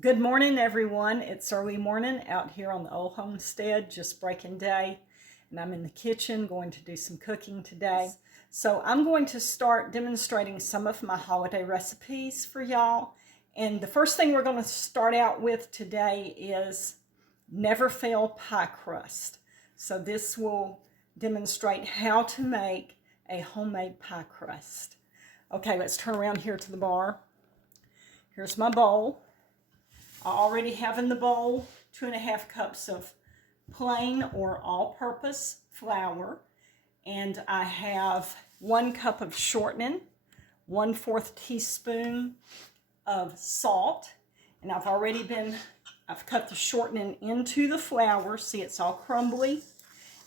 Good morning, everyone. It's early morning out here on the old homestead, just breaking day. And I'm in the kitchen going to do some cooking today. So I'm going to start demonstrating some of my holiday recipes for y'all. And the first thing we're going to start out with today is never fail pie crust. So this will demonstrate how to make a homemade pie crust. Okay, let's turn around here to the bar. Here's my bowl. I already have in the bowl 2.5 cups of plain or all-purpose flour, and I have 1 cup of shortening, 1/4 teaspoon of salt, and I've cut the shortening into the flour. See, it's all crumbly,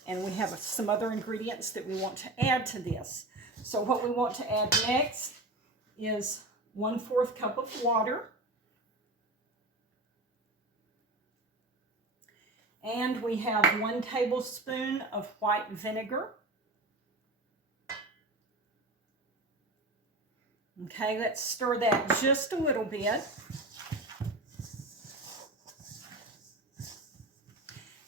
and we have some other ingredients that we want to add to this. So what we want to add next is 1/4 cup of water. And we have 1 tablespoon of white vinegar. Okay, let's stir that just a little bit.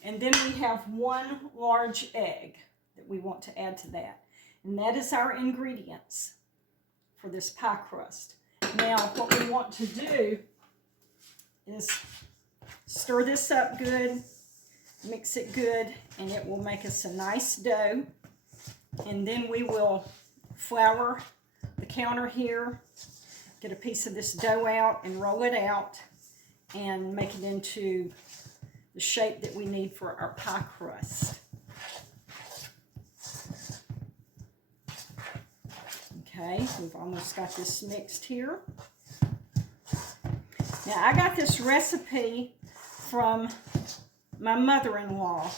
And then we have 1 large egg that we want to add to that. And that is our ingredients for this pie crust. Now, what we want to do is stir this up good. Mix it good, and it will make us a nice dough. And then we will flour the counter here, get a piece of this dough out and roll it out and make it into the shape that we need for our pie crust. Okay, we've almost got this mixed here. Now, I got this recipe from my mother-in-law,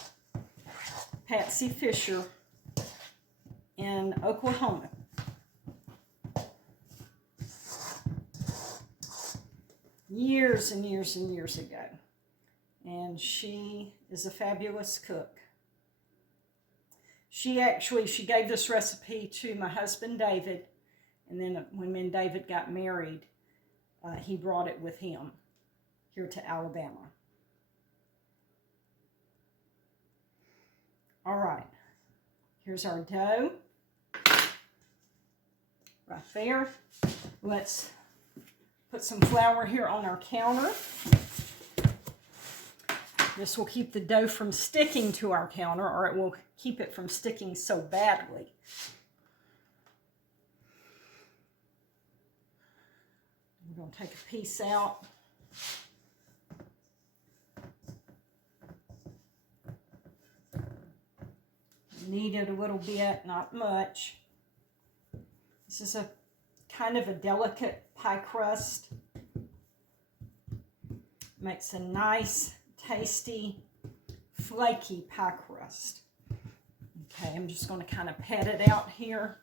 Patsy Fisher, in Oklahoma. Years and years and years ago. And she is a fabulous cook. She gave this recipe to my husband, David, and then when me and David got married, he brought it with him here to Alabama. All right, here's our dough right there. Let's put some flour here on our counter. This will keep the dough from sticking to our counter, or it will keep it from sticking so badly. We're going to take a piece out. Knead it a little bit, not much. This is a kind of a delicate pie crust. Makes a nice, tasty, flaky pie crust. Okay, I'm just going to kind of pat it out here.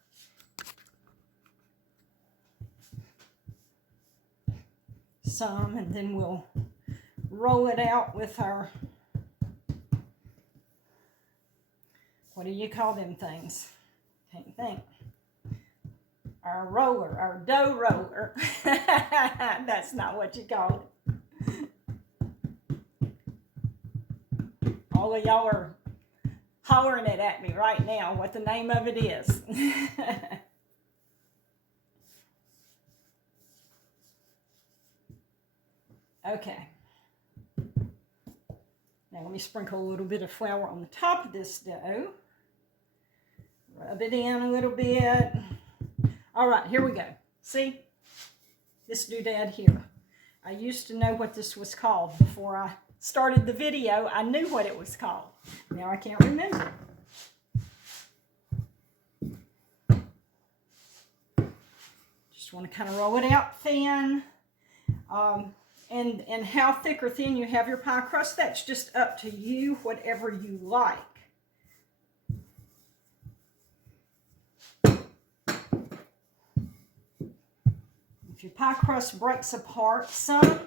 Some, and then we'll roll it out with our, what do you call them things? Can't think. Our roller, our dough roller. That's not what you call it. All of y'all are hollering it at me right now what the name of it is. Okay. Now let me sprinkle a little bit of flour on the top of this dough. Rub it in a little bit. All right, here we go. See? This doodad here. I used to know what this was called. Before I started the video, I knew what it was called. Now I can't remember. Just want to kind of roll it out thin. And how thick or thin you have your pie crust, that's just up to you, whatever you like. If your pie crust breaks apart some,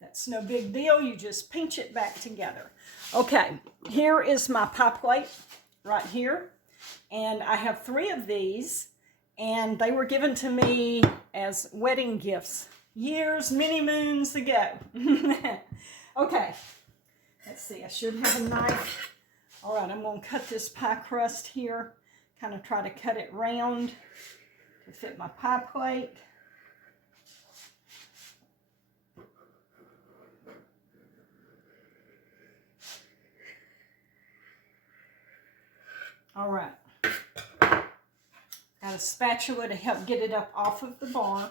that's no big deal. You just pinch it back together. Okay, here is my pie plate right here. And I have 3 of these, and they were given to me as wedding gifts years, many moons ago. Okay, let's see, I should have a knife. All right, I'm going to cut this pie crust here, kind of try to cut it round to fit my pie plate. All right, got a spatula to help get it up off of the bar.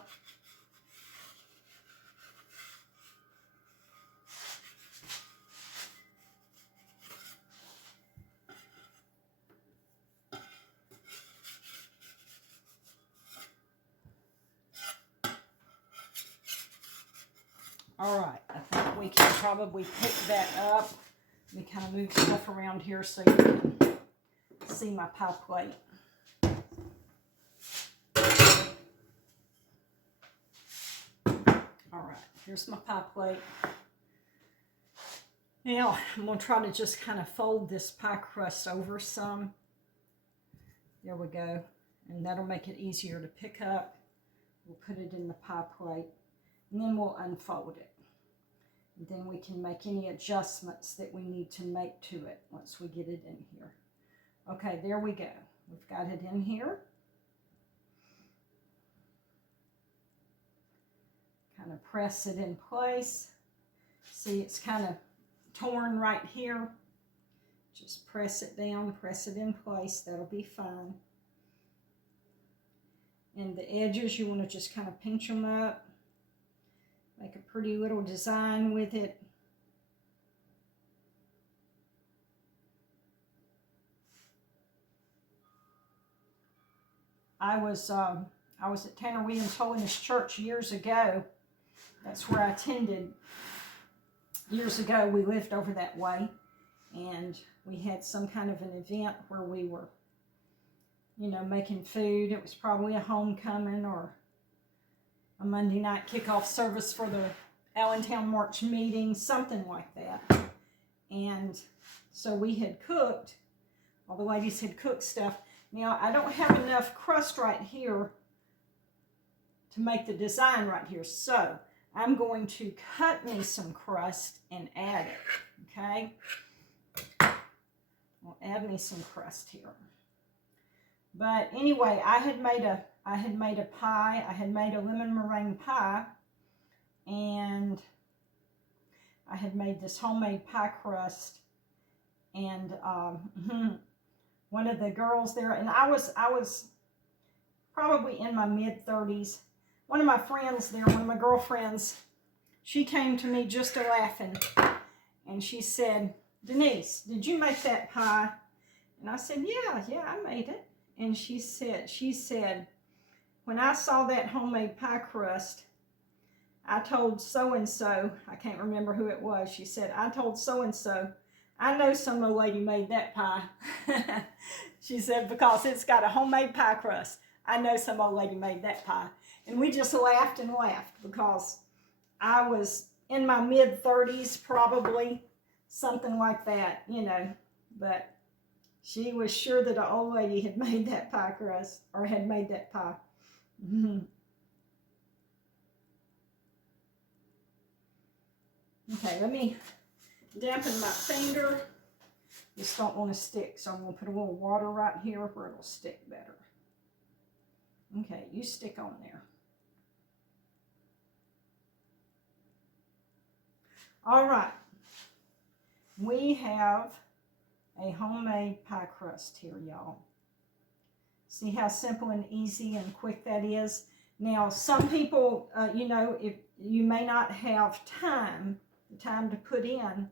All right, I think we can probably pick that up. Let me kind of move stuff around here so you can see my pie plate. All right, here's my pie plate. Now, I'm going to try to just kind of fold this pie crust over some. There we go. And that'll make it easier to pick up. We'll put it in the pie plate. And then we'll unfold it. And then we can make any adjustments that we need to make to it once we get it in here. Okay, there we go. We've got it in here. Kind of press it in place. See, it's kind of torn right here. Just press it down, press it in place. That'll be fine. And the edges, you want to just kind of pinch them up. Make a pretty little design with it. I was at Tanner Williams Holiness Church years ago. That's where I attended. Years ago, we lived over that way, and we had some kind of an event where we were, you know, making food. It was probably a homecoming or a Monday night kickoff service for the Allentown March meeting, something like that. And so we had cooked, all the ladies had cooked stuff. Now, I don't have enough crust right here to make the design right here, so I'm going to cut me some crust and add it, okay? I'll add me some crust here. But anyway, I had made a pie. I had made a lemon meringue pie, and I had made this homemade pie crust. And one of the girls there, and I was probably in my mid-30s. One of my friends there, one of my girlfriends, she came to me just a laughing, and she said, "Denise, did you make that pie?" And I said, yeah, I made it. And she said, "When I saw that homemade pie crust, I told so-and-so," I can't remember who it was, she said, "I told so-and-so, I know some old lady made that pie." She said, "Because it's got a homemade pie crust. I know some old lady made that pie." And we just laughed and laughed because I was in my mid-30s probably, something like that, you know, but she was sure that an old lady had made that pie crust, or had made that pie. Okay, let me dampen my finger. Just don't want to stick, so I'm going to put a little water right here where it'll stick better. Okay, you stick on there. All right, we have a homemade pie crust here, y'all. See how simple and easy and quick that is? Now, some people, you know, if you may not have the time to put in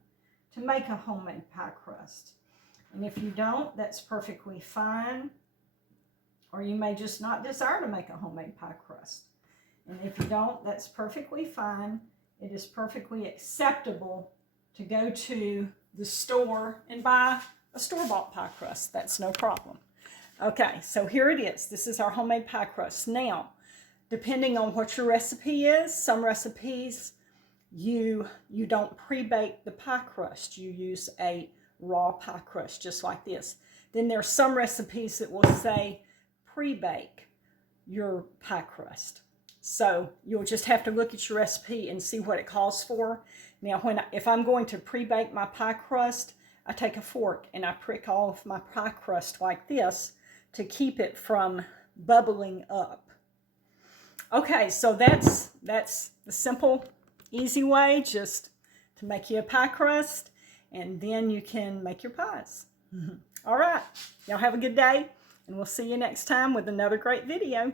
to make a homemade pie crust. And if you don't, that's perfectly fine. Or you may just not desire to make a homemade pie crust. And if you don't, that's perfectly fine. It is perfectly acceptable to go to the store and buy a store-bought pie crust. That's no problem. Okay, so here it is. This is our homemade pie crust. Now, depending on what your recipe is, some recipes you don't pre-bake the pie crust. You use a raw pie crust, just like this. Then there's some recipes that will say pre-bake your pie crust. So you'll just have to look at your recipe and see what it calls for. Now, if I'm going to pre-bake my pie crust, I take a fork and I prick off my pie crust like this to keep it from bubbling up. Okay, so that's the simple, easy way just to make you a pie crust, and then you can make your pies. All right, y'all have a good day, and we'll see you next time with another great video.